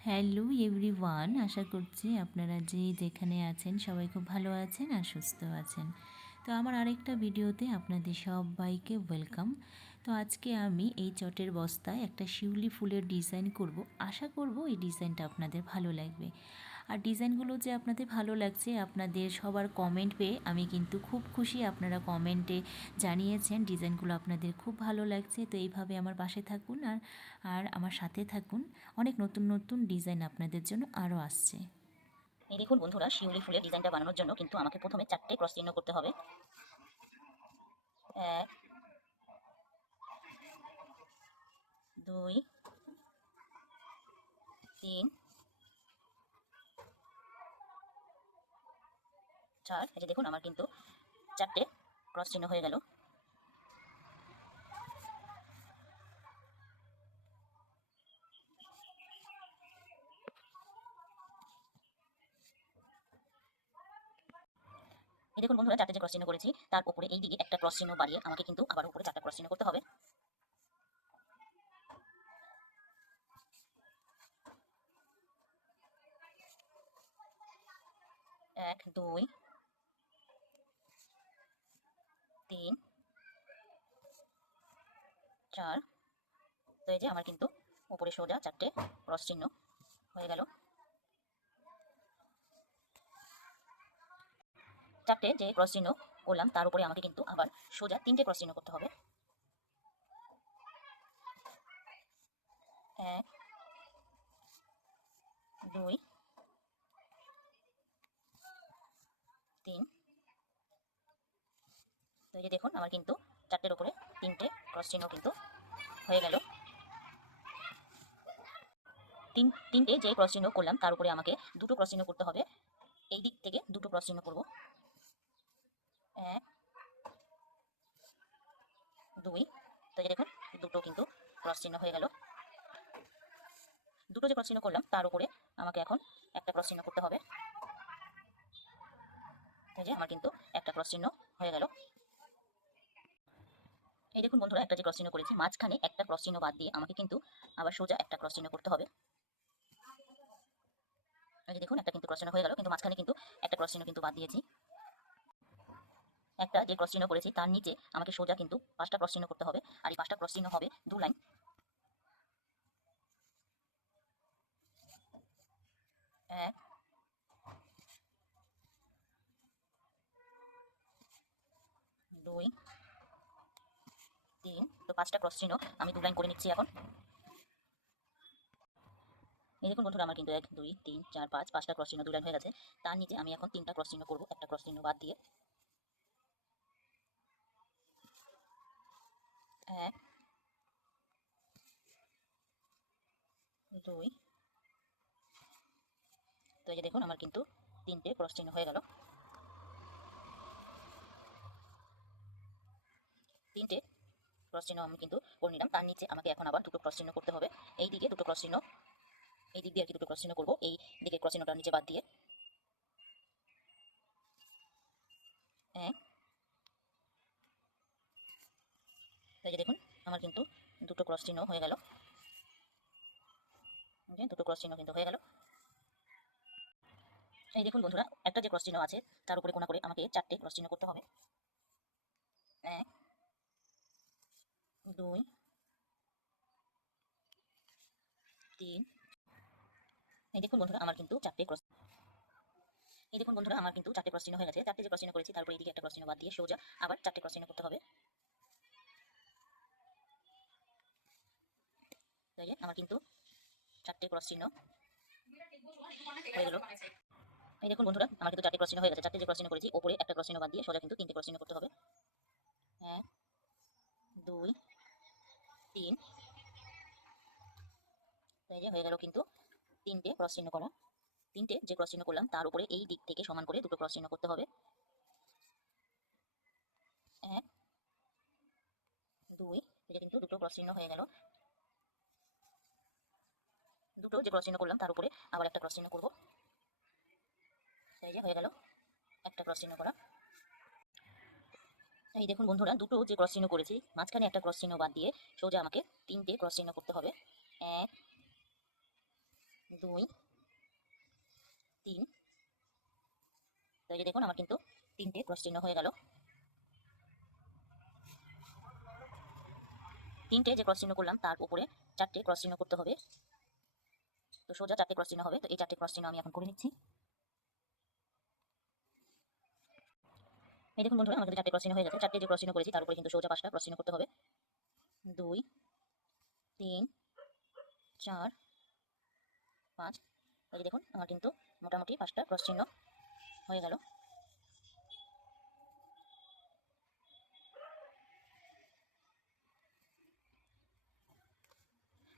Hello everyone, আশা করছি আপনারা যে যেখানে আছেন সবাই খুব ভালো আছেন আর সুস্থ আছেন। তো আমার আরেকটা ভিডিওতে আপনাদের সবাইকে ওয়েলকাম। তো আজকে আমি এই চটের বস্তায় একটা শিউলি ফুলের ডিজাইন করব। আশা করব এই ডিজাইনটা আপনাদের ভালো লাগবে। আর ডিজাইনগুলো যে আপনাদের ভালো লাগছে, আপনাদের সবার কমেন্ট পেয়ে আমি কিন্তু খুব খুশি। আপনারা কমেন্টে জানিয়েছেন ডিজাইনগুলো আপনাদের খুব ভালো লাগছে। তো এইভাবে আমার পাশে থাকুন আর আর আমার সাথে থাকুন। অনেক নতুন নতুন ডিজাইন আপনাদের জন্য আরও আসছে। এই দেখুন বন্ধুরা, শিউলি ফুলের ডিজাইনটা বানানোর জন্য কিন্তু আমাকে প্রথমে 4টে ক্রস চিহ্ন করতে হবে। 1 2 3 4। এই যে দেখুন আমার কিন্তু 4টে ক্রস চিহ্ন হয়ে গেল। এই দেখুন বন্ধুরা, 4টে যে ক্রস চিহ্ন করেছি তার উপরে এই দিকে একটা ক্রস চিহ্ন বাড়িয়ে আমাকে কিন্তু আবার উপরে 4টা ক্রস চিহ্ন করতে হবে। 1 2 3 4। তো এই যে আমার কিন্তু উপরে সোজা 4টে ক্রস চিহ্ন হয়ে গেল। 4টে যে ক্রস চিহ্ন করলাম তার উপরে আমাকে কিন্তু আবার সোজা 3টে ক্রস চিহ্ন করতে হবে। 1 2 3। তো এই যে দেখুন আমার কিন্তু 4টের উপরে 3টে ক্রস চিহ্ন কিন্তু হয়ে গেল। তিনটে যে ক্রস চিহ্ন করলাম তার উপরে আমাকে দুটো ক্রস চিহ্ন করতে হবে। এই দিক থেকে দুটো ক্রস চিহ্ন করব। 1 2। তো এই যে দেখুন দুটো কিন্তু ক্রস চিহ্ন হয়ে গেল। দুটো যে ক্রস চিহ্ন করলাম তার উপরে আমাকে এখন একটা ক্রস চিহ্ন করতে হবে। এই যে আমার কিন্তু একটা ক্রস চিহ্ন হয়ে গেল। এই দেখুন বন্ধুরা, একটা যে ক্রস চিহ্ন করেছি মাঝখানে একটা ক্রস চিহ্ন বাদ দিয়ে আমাকে কিন্তু আবার সোজা একটা ক্রস চিহ্ন করতে হবে। এই যে দেখুন একটা কিন্তু ক্রস চিহ্ন হয়ে গেল, কিন্তু মাঝখানে কিন্তু একটা ক্রস চিহ্ন কিন্তু বাদ দিয়েছি। একটা যে ক্রস চিহ্ন করেছি তার নিচে আমাকে সোজা কিন্তু 5টা ক্রস চিহ্ন করতে হবে, আর এই 5টা ক্রস চিহ্ন হবে 2 লাইন। 1 2 3। তো 5টা ক্রস চিহ্ন আমি 2 লাইন করে নিচ্ছি এখন। এই দেখুন বন্ধুরা, আমার কিন্তু 1 2 3 4 5 5টা ক্রস চিহ্ন 2 লাইন হয়ে গেছে। তার নিচে আমি এখন 3টা ক্রস চিহ্ন করব, একটা ক্রস চিহ্ন বাদ দিয়ে। 1 2। তো এই যে দেখুন আমার কিন্তু 3টে ক্রস চিহ্ন হয়ে গেল। 3টে ক্রস চিহ্ন আমি কিন্তু করে নিলাম। তার নিচে আমাকে এখন আবার দুটো ক্রস চিহ্ন করতে হবে। এই দিকে দুটো ক্রস চিহ্ন, এই দিক দিয়ে আর কি দুটো ক্রস চিহ্ন করবো, এই দিকে ক্রস চিহ্নটার নিচে বাদ দিয়ে। 1। তো এই যে দেখুন আমার কিন্তু দুটো ক্রস চিহ্ন হয়ে গেল। দুটো ক্রস চিহ্ন কিন্তু হয়ে গেল। এই দেখুন বন্ধুরা, একটা যে ক্রস চিহ্ন আছে তার উপরে কোণা করে আমাকে 4টে ক্রস চিহ্ন করতে হবে। 1 2 3। এই দেখুন বন্ধুরা, আমার কিন্তু 4টে ক্রস এই দেখুন বন্ধুরা আমার কিন্তু 4টে ক্রস চিহ্ন হয়ে গেছে। 4টে যে ক্রস চিহ্ন করেছি তারপরে এইদিকে একটা ক্রস চিহ্ন বাদ দিয়ে সোজা আবার 4টে ক্রস চিহ্ন করতে হবে। তাই যে আমার কিন্তু 4টে ক্রস চিহ্ন হয়ে গেল। এই দেখুন বন্ধুরা, আমার কিন্তু 4টে ক্রস চিহ্ন হয়ে গেছে। 4টে যে ক্রস চিহ্ন করেছি ওপরে একটা ক্রস চিহ্ন বাদ দিয়ে সোজা কিন্তু 3টে ক্রস চিহ্ন করতে হবে। 1 2 3। তাই যে হয়ে গেল কিন্তু 3টে ক্রস চিহ্ন করা। 3টে যে ক্রস চিহ্ন করলাম তার উপরে এই দিক থেকে সমান করে দুটো ক্রস চিহ্ন করতে হবে। 1 2। এটা কিন্তু দুটো ক্রস চিহ্ন হয়ে গেল। দুটো যে ক্রস চিহ্ন করলাম তার উপরে আবার একটা ক্রস চিহ্ন করব। তাই যে হয়ে গেল একটা ক্রস চিহ্ন করা। এই দেখুন বন্ধুরা, দুটো যে ক্রস চিহ্ন করেছি মাঝখানে একটা ক্রস চিহ্ন বাদ দিয়ে সোজা আমাকে 3টে ক্রস চিহ্ন করতে হবে। 1 2 3। তো এই যে দেখুন আমার কিন্তু 3টে ক্রস চিহ্ন হয়ে গেল। 3টে যে ক্রস চিহ্ন করলাম তার উপরে 4টে ক্রস চিহ্ন করতে হবে। তো সোজা 4টে ক্রস চিহ্ন হবে। তো এই 4টে ক্রস চিহ্ন আমি এখন করে নিচ্ছি। এই দেখুন বন্ধুরা আমার কিন্তু 4টে ক্রস চিহ্ন হয়ে গেছে। 4টে যে ক্রস চিহ্ন করেছি তার উপরে কিন্তু সোজা 5টা ক্রস চিহ্ন করতে হবে। 2 3 4 5। এই যে দেখুন আমার কিন্তু মোটামুটি 5টা ক্রস চিহ্ন হয়ে গেল।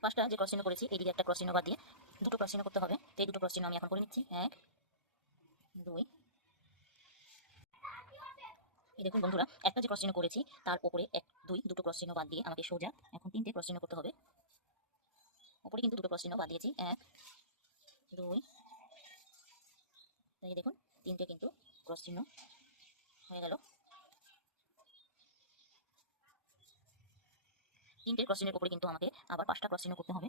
পাঁচটা যে ক্রস চিহ্ন করেছি এইদিকে একটা ক্রস চিহ্ন বাদ দিয়ে দুটো ক্রস চিহ্ন করতে হবে। তো এই দুটো ক্রস চিহ্ন আমি এখন করে নিচ্ছি। 1 2। এই দেখুন বন্ধুরা একটা যে ক্রস চিহ্ন করেছি তার উপরে 1 2 দুটো ক্রস চিহ্ন বাদ দিয়ে আমাকে সোজা এখন 3টে ক্রস চিহ্ন করতে হবে। উপরে কিন্তু দুটো ক্রস চিহ্ন বাদ দিয়েছি। 1 2। এই দেখুন 3টে কিন্তু ক্রস চিহ্ন হয়ে গেল। 3টে ক্রস চিহ্নের উপরে কিন্তু আমাকে আবার 5টা ক্রস চিহ্ন করতে হবে।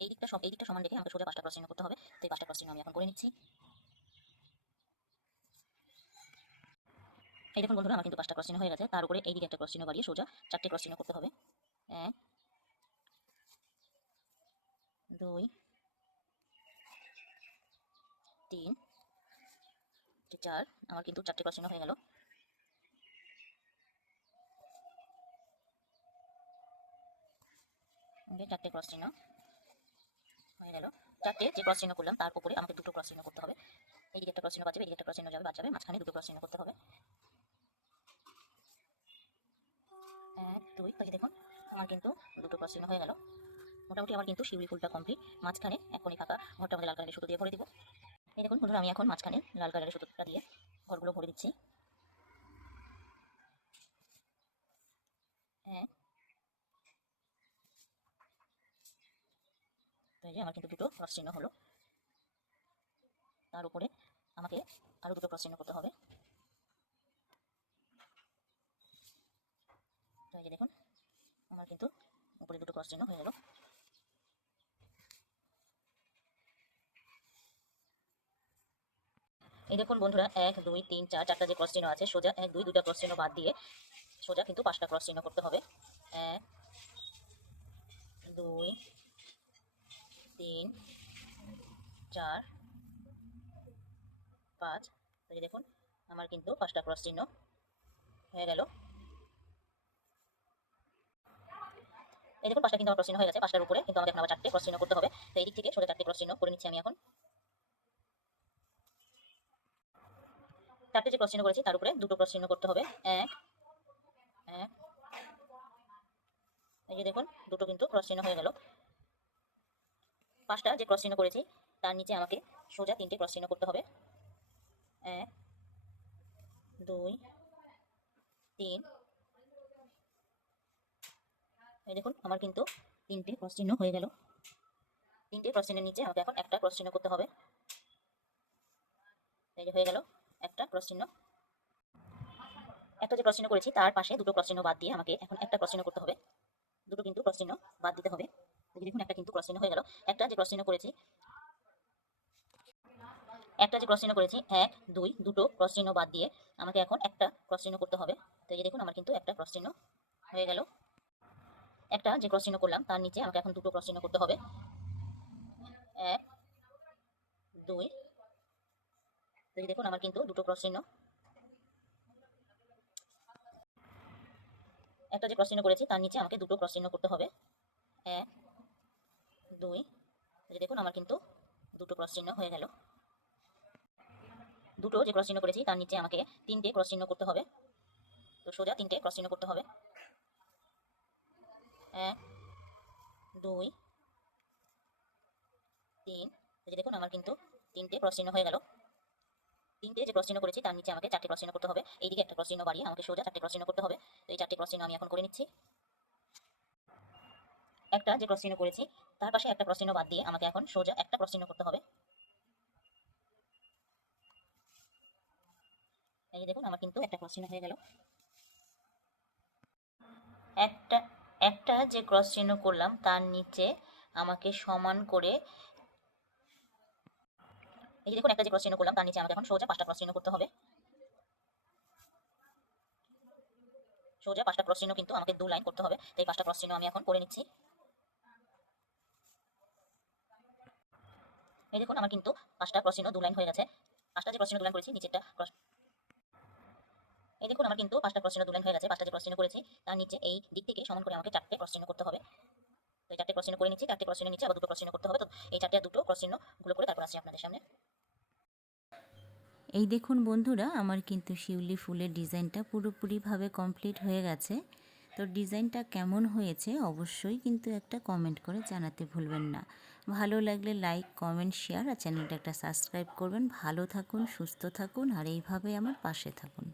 এই দিকটা সমান রেখে আমাকে সোজা 5টা ক্রস চিহ্ন করতে হবে। তো এই 5টা ক্রস চিহ্ন আমি এখন করে নিচ্ছি। এই দেখুন বন্ধুরা আমার কিন্তু 5টা ক্রস চিহ্ন হয়ে গেছে। তার উপরে এই দিকে একটা ক্রস চিহ্ন বাড়িয়ে সোজা 4টে ক্রস চিহ্ন করতে হবে। 1 2 3 4। আমার কিন্তু 4টে ক্রস চিহ্ন হয়ে গেল। ওকে 4টে ক্রস চিহ্ন হয়ে গেল। 4টে যে ক্রস চিহ্ন করলাম তার উপরে আমাকে দুটো ক্রস চিহ্ন করতে হবে। এইদিকে একটা ক্রস চিহ্ন বাঁচবে, এদিকে একটা ক্রস চিহ্ন যাবে, বাদ যাবে, মাঝখানে দুটো ক্রস চিহ্ন করতে হবে। 1 2। তো এই দেখুন আমার কিন্তু দুটো ক্রস চিহ্ন হয়ে গেল। মোটামুটি আমার কিন্তু শিউলি ফুলটা কমপ্লিট। মাঝখানে এখন এই ফাঁকা ঘরটা আমাদের লাল কালারের সুতো দিয়ে ভরে দিব। এই দেখুন বন্ধুরা আমি এখন মাঝখানে লাল কালারের সুতোটা দিয়ে ঘরগুলো ভরে দিচ্ছি। 1। তো এই যে আমার কিন্তু দুটো ক্রস চিহ্ন হলো। তার উপরে আমাকে আরো দুটো ক্রস চিহ্ন করতে হবে। তো এই যে দেখুন আমার কিন্তু উপরে দুটো ক্রস চিহ্ন হয়ে গেল। এই দেখুন বন্ধুরা 1 2 3 4 চারটা যে ক্রস চিহ্ন আছে সোজা 1 2 দুটা ক্রস চিহ্ন বাদ দিয়ে সোজা কিন্তু 5টা ক্রস চিহ্ন করতে হবে। 1 2 3 4 5। তো এই দেখুন আমার কিন্তু 5টা ক্রস চিহ্ন হয়ে গেল। এই দেখুন 5টা কিন্তু আমার ক্রস চিহ্ন হয়ে গেছে। 5টার উপরে কিন্তু আমাকে এখন আবার 4টে ক্রস চিহ্ন করতে হবে। তো এই দিক থেকে সোজা 4টে ক্রস চিহ্ন করে নিচ্ছি আমি এখন। 4টে যে ক্রস চিহ্ন করেছি তার উপরে দুটো ক্রস চিহ্ন করতে হবে। 1 1। এই যে দেখুন দুটো কিন্তু ক্রস চিহ্ন হয়ে গেল। 5টা যে ক্রস চিহ্ন করেছি তার নিচে আমাকে সোজা 3টে ক্রস চিহ্ন করতে হবে। 1 2 3। এই দেখুন আমার কিন্তু 3টে ক্রস চিহ্ন হয়ে গেল। 3টে ক্রস চিহ্নের নিচে আমাকে এখন একটা ক্রস চিহ্ন করতে হবে। এই যে হয়ে গেল একটা ক্রস চিহ্ন। একটা যে ক্রস চিহ্ন করেছি তার পাশে দুটো ক্রস চিহ্ন বাদ দিয়ে আমাকে এখন একটা ক্রস চিহ্ন করতে হবে। দুটো কিন্তু ক্রস চিহ্ন বাদ দিতে হবে। এই যে দেখুন একটা কিন্তু ক্রস চিহ্ন হয়ে গেল। একটা যে ক্রস চিহ্ন করেছি 1 2 দুটো ক্রস চিহ্ন বাদ দিয়ে আমাকে এখন একটা ক্রস চিহ্ন করতে হবে। তো এই যে দেখুন আমার কিন্তু একটা ক্রস চিহ্ন হয়ে গেল। একটা যে ক্রস চিহ্ন করলাম তার নিচে আমাকে এখন দুটো ক্রস চিহ্ন করতে হবে। 1 2। তো এই দেখুন আমার কিন্তু দুটো ক্রস চিহ্ন। একটা যে ক্রস চিহ্ন করেছি তার নিচে আমাকে দুটো ক্রস চিহ্ন করতে হবে। 1 2। এই যে দেখুন আমার কিন্তু দুটো ক্রস চিহ্ন হয়ে গেল। দুটো যে ক্রস চিহ্ন করেছি তার নিচে আমাকে 3টে ক্রস চিহ্ন করতে হবে। তো সোজা 3টে ক্রস চিহ্ন করতে হবে। 1 2 3। এই যে দেখুন আমার কিন্তু 3টে ক্রস চিহ্ন হয়ে গেল। 3টে যে ক্রস চিহ্ন করেছি তার নিচে আমাকে 4টে ক্রস চিহ্ন করতে হবে। এইদিকে একটা ক্রস চিহ্ন বাড়িয়ে আমাকে সোজা 4টে ক্রস চিহ্ন করতে হবে। তো এই 4টে ক্রস চিহ্ন আমি এখন করে নিচ্ছি। একটা যে ক্রস চিহ্ন করেছি তার পাশে একটা ক্রস চিহ্ন বাদ দিয়ে আমাকে এখন সোজা একটা ক্রস চিহ্ন করতে হবে। এই যে দেখুন আমার কিন্তু একটা ক্রস চিহ্ন হয়ে গেল। একটা একটা যে ক্রস চিহ্ন করলাম তার নিচে আমাকে সমান করে এই যে দেখুন একটা যে ক্রস চিহ্ন করলাম তার নিচে আমাকে এখন সোজা 5টা ক্রস চিহ্ন করতে হবে। সোজা 5টা ক্রস চিহ্ন কিন্তু আমাকে 2 লাইন করতে হবে। তো এই 5টা ক্রস চিহ্ন আমি এখন করে নিচ্ছি। এই দেখুন আমার কিন্তু 5টা ক্রস চিহ্ন 2 লাইন হয়ে গেছে। 5টা যে ক্রস চিহ্ন 2 লাইন করেছি নিচেরটা ক্রস, এই দেখুন আমার কিন্তু 5টা ক্রস চিহ্ন 2 লাইন হয়ে গেছে। 5টা যে ক্রস চিহ্ন করেছি তার নিচে এই দিক থেকে সমান করে আমাকে 4টে ক্রস চিহ্ন করতে হবে। তো এই 4টে ক্রস চিহ্ন করে নিচ্ছি। 4টে ক্রস চিহ্নের নিচে আবার 2টো ক্রস চিহ্ন করতে হবে। তো এই 4টে আর 2টো ক্রস চিহ্ন গুলো করে তারপর আসছি আপনাদের সামনে। এই দেখুন বন্ধুরা, আমার কিন্তু শিউলি ফুলের ডিজাইনটা পুরোপুরিভাবে কমপ্লিট হয়ে গেছে। তো ডিজাইনটা কেমন হয়েছে অবশ্যই কিন্তু একটা কমেন্ট করে জানাতে ভুলবেন না। ভালো লাগলে লাইক, কমেন্ট, শেয়ার আর চ্যানেলটা একটা সাবস্ক্রাইব করবেন। ভালো থাকুন, সুস্থ থাকুন আর এইভাবে আমার পাশে থাকুন।